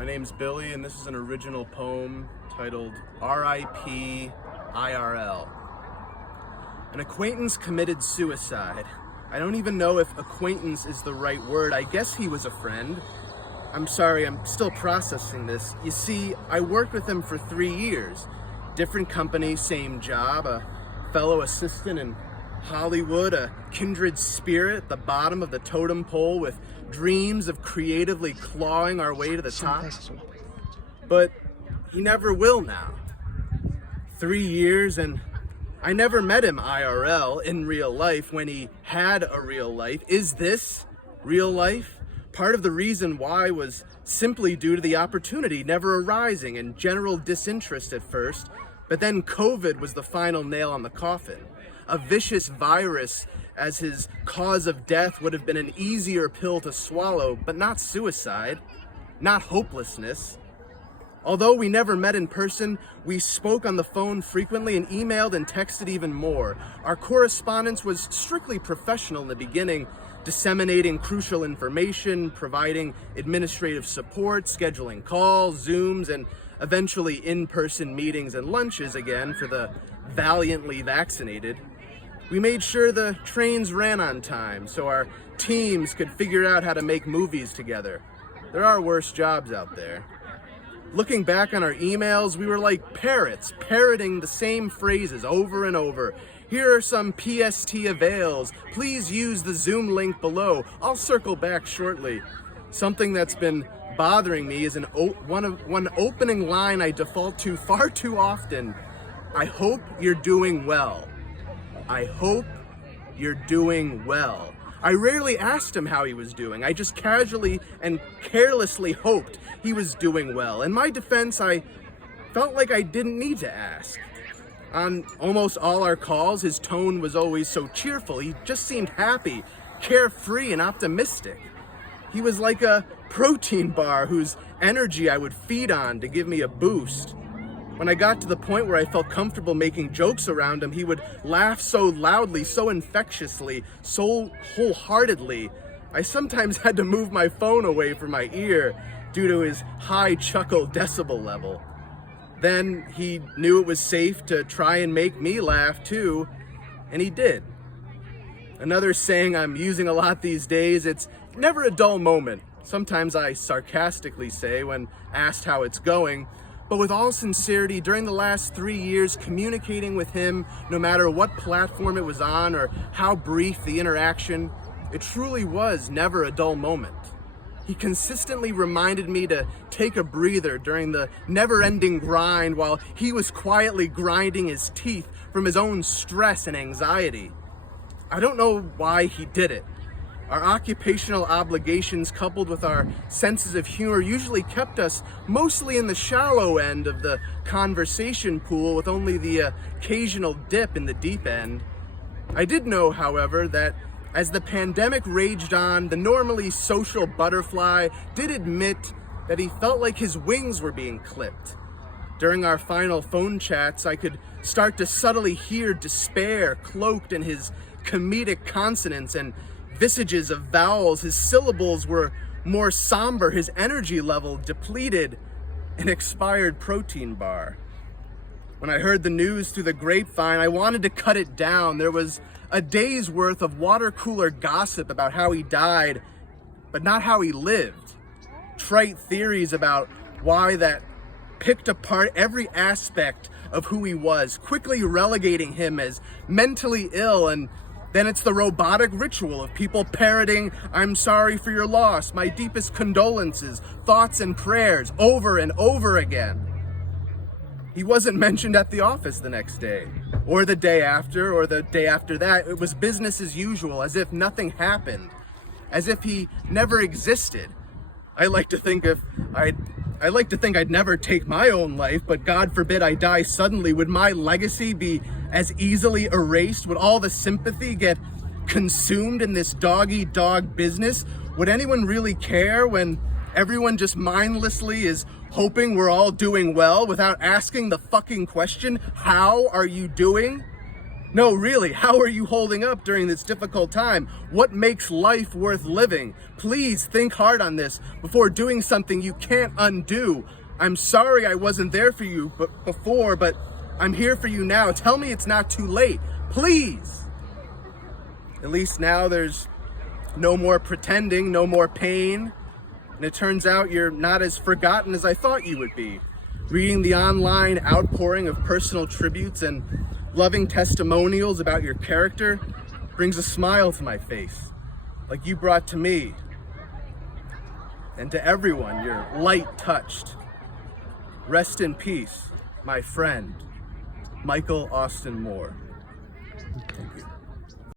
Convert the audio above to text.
My name's Billy, and this is an original poem titled R.I.P. IRL. An acquaintance committed suicide. I don't even know if acquaintance is the right word. I guess he was a friend. I'm sorry, I'm still processing this. You see, I worked with him for 3 years. Different company, same job, a fellow assistant in Hollywood, a kindred spirit at the bottom of the totem pole with dreams of creatively clawing our way to the top. But he never will now. 3 years, and I never met him IRL, in real life, when he had a real life. Is this real life? Part of the reason why was simply due to the opportunity never arising and general disinterest at first, but then COVID was the final nail on the coffin. A vicious virus as his cause of death would have been an easier pill to swallow, but not suicide, not hopelessness. Although we never met in person, we spoke on the phone frequently and emailed and texted even more. Our correspondence was strictly professional in the beginning, disseminating crucial information, providing administrative support, scheduling calls, Zooms, and eventually in-person meetings and lunches again for the valiantly vaccinated. We made sure the trains ran on time so our teams could figure out how to make movies together. There are worse jobs out there. Looking back on our emails, we were like parrots, parroting the same phrases over and over. Here are some PST avails. Please use the Zoom link below. I'll circle back shortly. Something that's been bothering me is one opening line I default to far too often. I hope you're doing well. I hope you're doing well. I rarely asked him how he was doing. I just casually and carelessly hoped he was doing well. In my defense, I felt like I didn't need to ask. On almost all our calls, his tone was always so cheerful. He just seemed happy, carefree, and optimistic. He was like a protein bar whose energy I would feed on to give me a boost. When I got to the point where I felt comfortable making jokes around him, he would laugh so loudly, so infectiously, so wholeheartedly. I sometimes had to move my phone away from my ear due to his high chuckle decibel level. Then he knew it was safe to try and make me laugh too, and he did. Another saying I'm using a lot these days, it's never a dull moment. Sometimes I sarcastically say when asked how it's going, but with all sincerity, during the last 3 years, communicating with him, no matter what platform it was on or how brief the interaction, it truly was never a dull moment. He consistently reminded me to take a breather during the never-ending grind while he was quietly grinding his teeth from his own stress and anxiety. I don't know why he did it. Our occupational obligations coupled with our senses of humor usually kept us mostly in the shallow end of the conversation pool with only the occasional dip in the deep end. I did know, however, that as the pandemic raged on, the normally social butterfly did admit that he felt like his wings were being clipped. During our final phone chats, I could start to subtly hear despair cloaked in his comedic consonants and visages of vowels. His syllables were more somber, his energy level depleted, an expired protein bar. When I heard the news through the grapevine, I wanted to cut it down. There was a day's worth of water cooler gossip about how he died, but not how he lived. Trite theories about why that picked apart every aspect of who he was, quickly relegating him as mentally ill, and then it's the robotic ritual of people parroting, "I'm sorry for your loss, my deepest condolences, thoughts and prayers," over and over again. He wasn't mentioned at the office the next day, or the day after, or the day after that. It was business as usual, as if nothing happened, as if he never existed. I like to think I'd never take my own life, but God forbid I die suddenly. Would my legacy be as easily erased? Would all the sympathy get consumed in this dog-eat-dog business? Would anyone really care when everyone just mindlessly is hoping we're all doing well without asking the fucking question, how are you doing? No, really, how are you holding up during this difficult time? What makes life worth living? Please think hard on this before doing something you can't undo. I'm sorry I wasn't there for you before, but I'm here for you now. Tell me it's not too late, please. At least now there's no more pretending, no more pain. And it turns out you're not as forgotten as I thought you would be. Reading the online outpouring of personal tributes and loving testimonials about your character brings a smile to my face, like you brought to me. And to everyone, your light touched. Rest in peace, my friend, Michael Austin Moore. Thank you.